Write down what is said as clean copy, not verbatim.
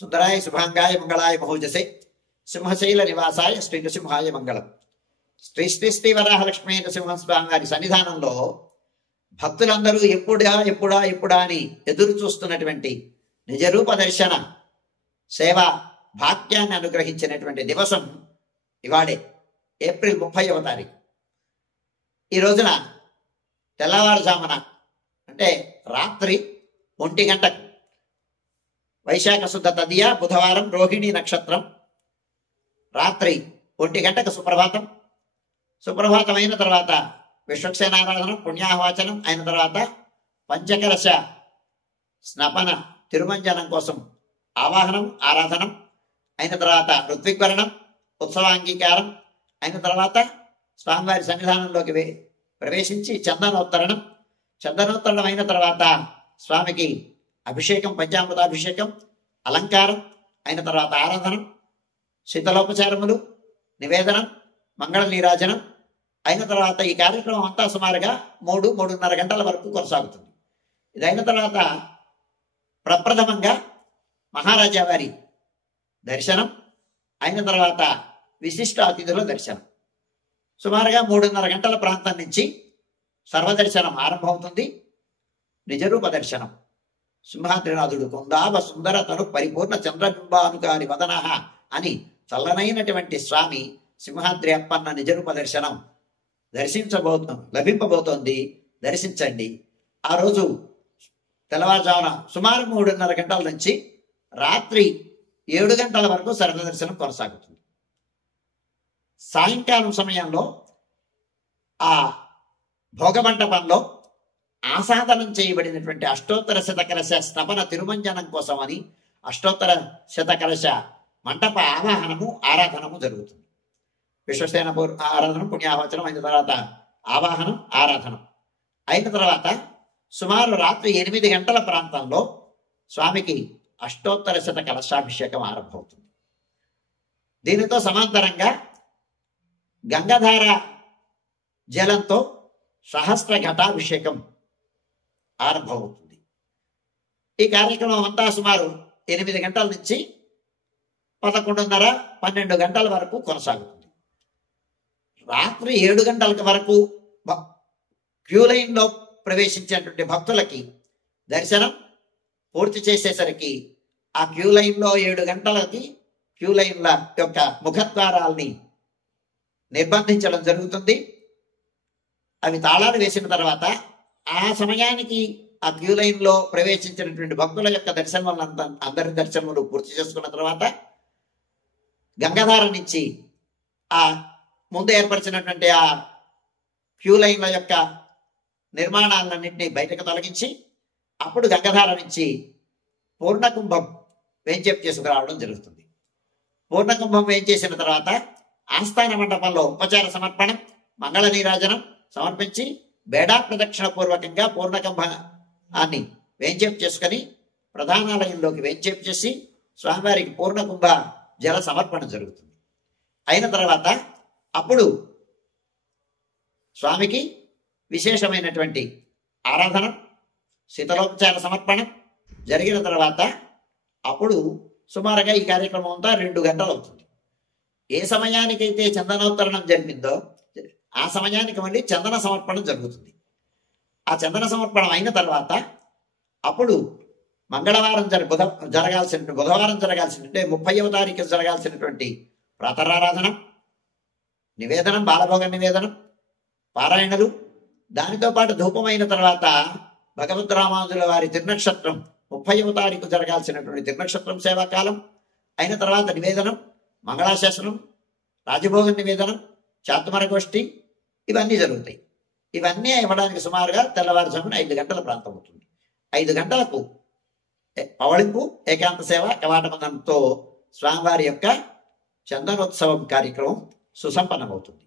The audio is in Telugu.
సుందరాయ శుభాంగాయ మంగళాయ మహోజసే సింహశైల నివాసాయ శ్రీ నృసింహాయ మంగళం. శ్రీ శ్రీ శ్రీ వరాహలక్ష్మీ నృసింహస్వామి వారి సన్నిధానంలో భక్తులందరూ ఎప్పుడా అని ఎదురు చూస్తున్నటువంటి నిజరూప దర్శన సేవా భాగ్యాన్ని అనుగ్రహించినటువంటి దివసం ఇవాడే, ఏప్రిల్ 30వ తారీఖు. ఈ రోజున తెల్లవారుజామున అంటే రాత్రి 1 గంటకు వైశాఖ శుద్ధ తదియ బుధవారం రోహిణి నక్షత్రం రాత్రి 1 గంటకు సుప్రభాతం. సుప్రభాతం అయిన తర్వాత విశ్వక్సేనారాధనం పుణ్యాహవాచనం అయిన తర్వాత పంచకలశ స్నపన తిరుమంజనం కోసం ఆవాహనం ఆరాధనం అయిన తర్వాత ఋత్విగ్వరణం ఉత్సవాంగీకారం అయిన తర్వాత స్వామివారి సన్నిధానంలోకి ప్రవేశించి చందనోత్తరణం అయిన తర్వాత స్వామికి అభిషేకం పంచామృతాభిషేకం అలంకారం అయిన తర్వాత ఆరాధనం శీతలోపచారములు నివేదనం మంగళ నీరాజనం అయిన తర్వాత ఈ కార్యక్రమం అంతా సుమారుగా 3-3:30 గంటల వరకు కొనసాగుతుంది. ఇదైన తర్వాత ప్రప్రథమంగా మహారాజా వారి దర్శనం అయిన తర్వాత విశిష్ట అతిథుల దర్శనం. సుమారుగా 3:30 గంటల ప్రాంతం నుంచి సర్వదర్శనం ఆరంభమవుతుంది. నిజరూప దర్శనం సింహాద్రినాథుడు కొందావ సుందర తను పరిపూర్ణ చంద్రబింబానుకారి వదన అని చల్లనైనటువంటి స్వామి సింహాద్రి అప్పన్న నిజరూప దర్శనం లభింపబోతోంది. దర్శించండి. ఆ రోజు తెల్లవారుజామున సుమారు 3:30 గంటల నుంచి రాత్రి 7 గంటల వరకు సర్వదర్శనం కొనసాగుతుంది. సాయంకాలం సమయంలో ఆ భోగమంటపంలో ఆసాదనం చేయబడినటువంటి అష్టోత్తర శతకలశ స్నపన తిరుమంజనం కోసమని అష్టోత్తర శతకలశ మంటప ఆవాహనము ఆరాధనము జరుగుతుంది. విశ్వసేన ఆరాధనం పుణ్యాహవచనం అయిన తర్వాత ఆవాహనం ఆరాధనం అయిన తర్వాత సుమారు రాత్రి 8 గంటల ప్రాంతంలో స్వామికి అష్టోత్తర శత కలశాభిషేకం ఆరంభమవుతుంది. దీనితో సమాంతరంగా గంగాధార జలంతో సహస్ర ఘటాభిషేకం ఆరంభమవుతుంది. ఈ కార్యక్రమం అంతా సుమారు 8 గంటల నుంచి 11:30-12 గంటల వరకు కొనసాగుతుంది. రాత్రి 7 గంటల వరకు క్యూ లైన్లో ప్రవేశించేటువంటి భక్తులకి దర్శనం పూర్తి చేసేసరికి ఆ క్యూ లైన్లో 7 గంటలకి క్యూ లైన్ల యొక్క ముఖద్వారాల్ని నిర్బంధించడం జరుగుతుంది. అవి తాళాలు వేసిన తర్వాత ఆ సమయానికి ఆ క్యూ లైన్లో ప్రవేశించినటువంటి భక్తుల యొక్క దర్శనములంతా అందరి దర్శనములు పూర్తి చేసుకున్న తర్వాత గంగాధార నుంచి ఆ ముందు ఏర్పరిచినటువంటి ఆ క్యూ లైన్ల యొక్క నిర్మాణాలన్నింటినీ బయటకు తొలగించి అప్పుడు గంగాధార నుంచి పూర్ణకుంభం వేంచేపు చేసుకురావడం జరుగుతుంది. పూర్ణకుంభం వేంచేసిన తర్వాత ఆస్థాన మండపంలో ఉపచార సమర్పణం మంగళ నీరాజనం సమర్పించి బేడా ప్రదక్షిణ పూర్వకంగా పూర్ణకుంభాన్ని వేంచేపు చేసుకొని ప్రధానాలయంలోకి వేంచేపు చేసి స్వామివారికి పూర్ణకుంభ జల సమర్పణ జరుగుతుంది. అయిన తర్వాత అప్పుడు స్వామికి విశేషమైనటువంటి ఆరాధన శీతలోపచార సమర్పణం జరిగిన తర్వాత అప్పుడు సుమారుగా ఈ కార్యక్రమం అంతా 2 గంటలు అవుతుంది. ఏ సమయానికైతే చందనోత్తరణం జరిగిందో ఆ సమయానికి మళ్ళీ చందన సమర్పణం జరుగుతుంది. ఆ చందన సమర్పణం అయిన తర్వాత అప్పుడు మంగళవారం బుధవారం జరగాల్సినటువంటి 30వ తారీఖు జరగాల్సినటువంటి ప్రాతరారాధన నివేదనం బాలభోగ నివేదనం పారాయణలు దానితో పాటు ధూపమైన తర్వాత భగవద్ రామానుజుల వారి తిరునక్షత్రం 30వ తారీఖు జరగాల్సినటువంటి తిరునక్షత్రం సేవాకాలం అయిన తర్వాత నివేదనం మంగళాశాసనం రాజభోగ నివేదనం చాతుమర గోష్ఠి ఇవన్నీ జరుగుతాయి. ఇవన్నీ ఇవ్వడానికి సుమారుగా తెల్లవారుజామున 5 గంటల ప్రాంతం అవుతుంది. 5 గంటలకు పవళింపు ఏకాంత సేవ కవాటమందంతో స్వామివారి యొక్క చందనోత్సవం కార్యక్రమం సుసంపన్నమవుతుంది.